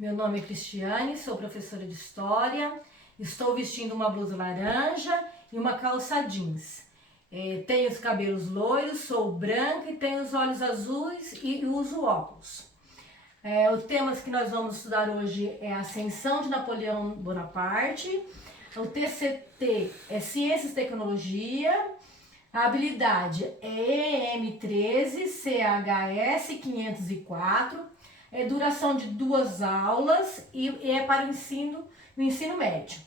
Meu nome é Cristiane, sou professora de História, estou vestindo uma blusa laranja e uma calça jeans. Tenho os cabelos loiros, sou branca e tenho os olhos azuis e uso óculos. O tema que nós vamos estudar hoje é a Ascensão de Napoleão Bonaparte. O TCT é Ciências e Tecnologia. A habilidade é EM13 CHS 504. Duração de 2 aulas e é para o ensino médio.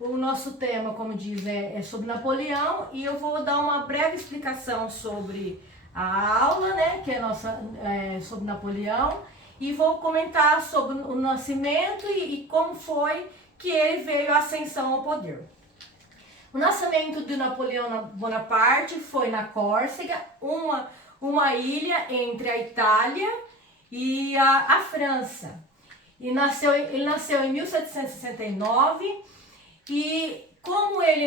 O nosso tema, como diz, é sobre Napoleão, e eu vou dar uma breve explicação sobre a aula, né, que é sobre Napoleão, e vou comentar sobre o nascimento e como foi que ele veio à ascensão ao poder. O nascimento de Napoleão Bonaparte foi na Córcega, uma ilha entre a Itália e a França. Ele nasceu em 1769 e como ele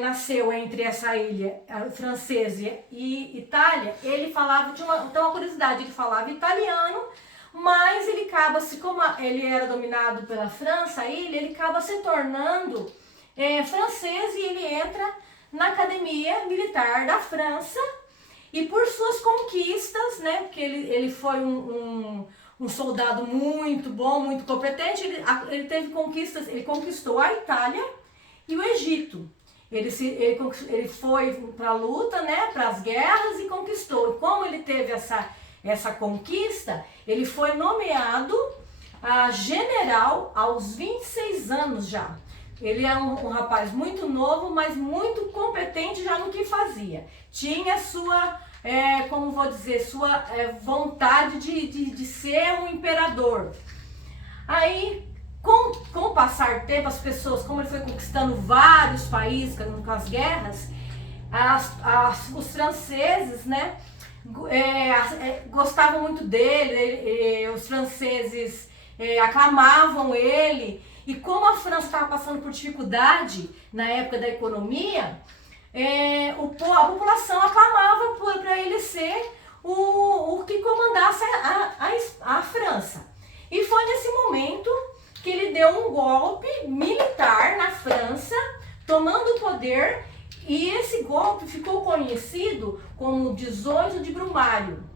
nasceu entre essa ilha francesa e Itália, ele falava, então uma curiosidade, ele falava italiano, mas ele como ele era dominado pela França, ele acaba se tornando francês e ele entra na Academia Militar da França. E por suas conquistas, né, porque ele foi um soldado muito bom, muito competente, ele teve conquistas, ele conquistou a Itália e o Egito. Ele foi para a luta, né, para as guerras e conquistou. E como ele teve essa conquista, ele foi nomeado general aos 26 anos já. Ele era um rapaz muito novo, mas muito competente já no que fazia. Tinha sua, sua vontade de ser um imperador. Aí, com o passar do tempo, as pessoas, como ele foi conquistando vários países com as guerras, os franceses, né, gostavam muito dele, os franceses aclamavam ele. E como a França estava passando por dificuldade na época da economia, a população aclamava para ele ser o que comandasse a França. E foi nesse momento que ele deu um golpe militar na França, tomando o poder, e esse golpe ficou conhecido como 18 de Brumário.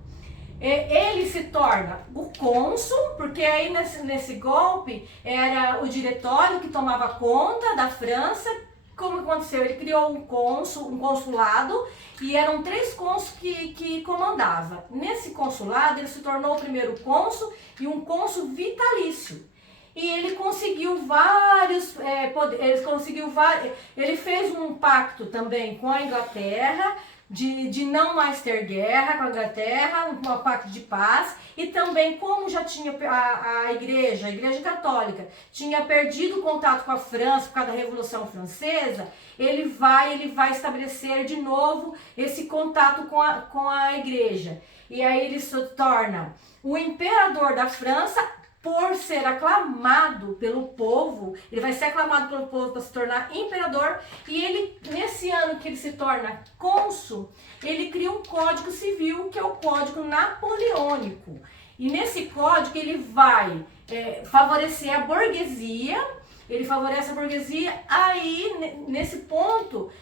Ele se torna o cônsul, porque aí nesse golpe era o diretório que tomava conta da França. Como aconteceu? Ele criou um consulado, e eram 3 cônsuls que comandava. Nesse consulado ele se tornou o primeiro cônsul e um cônsul vitalício. E ele conseguiu vários poderes, ele fez um pacto também com a Inglaterra, de não mais ter guerra com a Inglaterra, um pacto de paz, e também como já tinha a Igreja Católica, tinha perdido o contato com a França por causa da Revolução Francesa, ele vai estabelecer de novo esse contato com a Igreja. E aí ele se torna o imperador da França. Por ser aclamado pelo povo, ele vai ser aclamado pelo povo para se tornar imperador, e ele, nesse ano que ele se torna cônsul, ele cria um código civil, que é o Código Napoleônico. E nesse código ele vai favorecer a burguesia, aí nesse ponto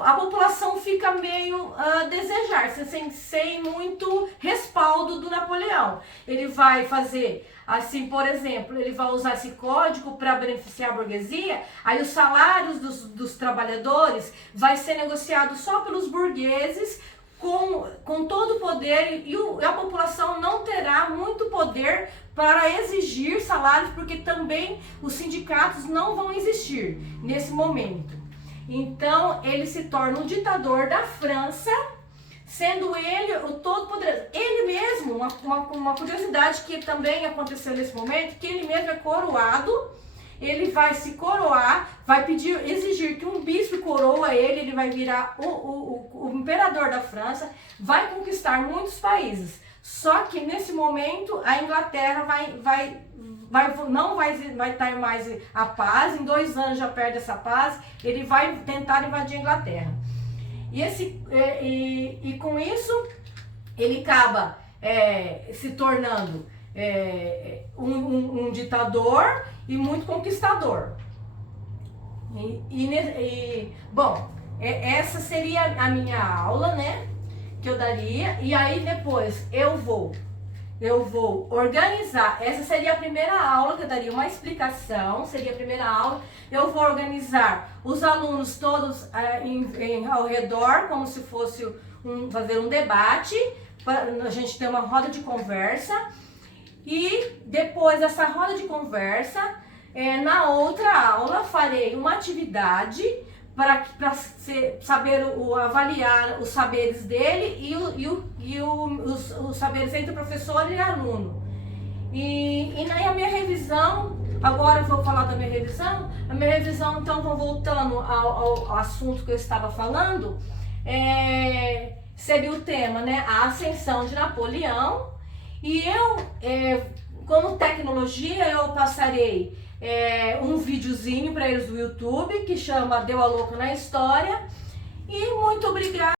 a população fica meio a desejar, sem muito respaldo do Napoleão. Ele vai fazer assim, por exemplo, ele vai usar esse código para beneficiar a burguesia, aí os salários dos trabalhadores vai ser negociado só pelos burgueses, com todo o poder, e a população não terá muito poder para exigir salários, porque também os sindicatos não vão existir nesse momento. Então ele se torna o ditador da França, sendo ele o todo-poderoso. Ele mesmo, uma curiosidade que também aconteceu nesse momento, que ele mesmo é coroado. Ele vai se coroar, vai exigir que um bispo coroa ele vai virar o imperador da França, vai conquistar muitos países. Só que nesse momento a Inglaterra não vai estar mais a paz, em 2 anos já perde essa paz, ele vai tentar invadir a Inglaterra. E com isso ele acaba se tornando um ditador e muito conquistador. Bom, essa seria a minha aula, né? Que eu daria. E aí depois eu vou organizar. Essa seria a primeira aula que eu daria uma explicação. Seria a primeira aula. Eu vou organizar os alunos todos ao redor, como se fosse fazer um debate, para a gente ter uma roda de conversa. E depois dessa roda de conversa, na outra aula farei uma atividade para saber avaliar os saberes dele e os saberes entre o professor e aluno. E na minha revisão, agora eu vou falar da minha revisão. A minha revisão, então, vou voltando ao assunto que eu estava falando, seria o tema, né? A ascensão de Napoleão. E como tecnologia, eu passarei um videozinho para eles do YouTube que chama Deu a Louca na História. E muito obrigada.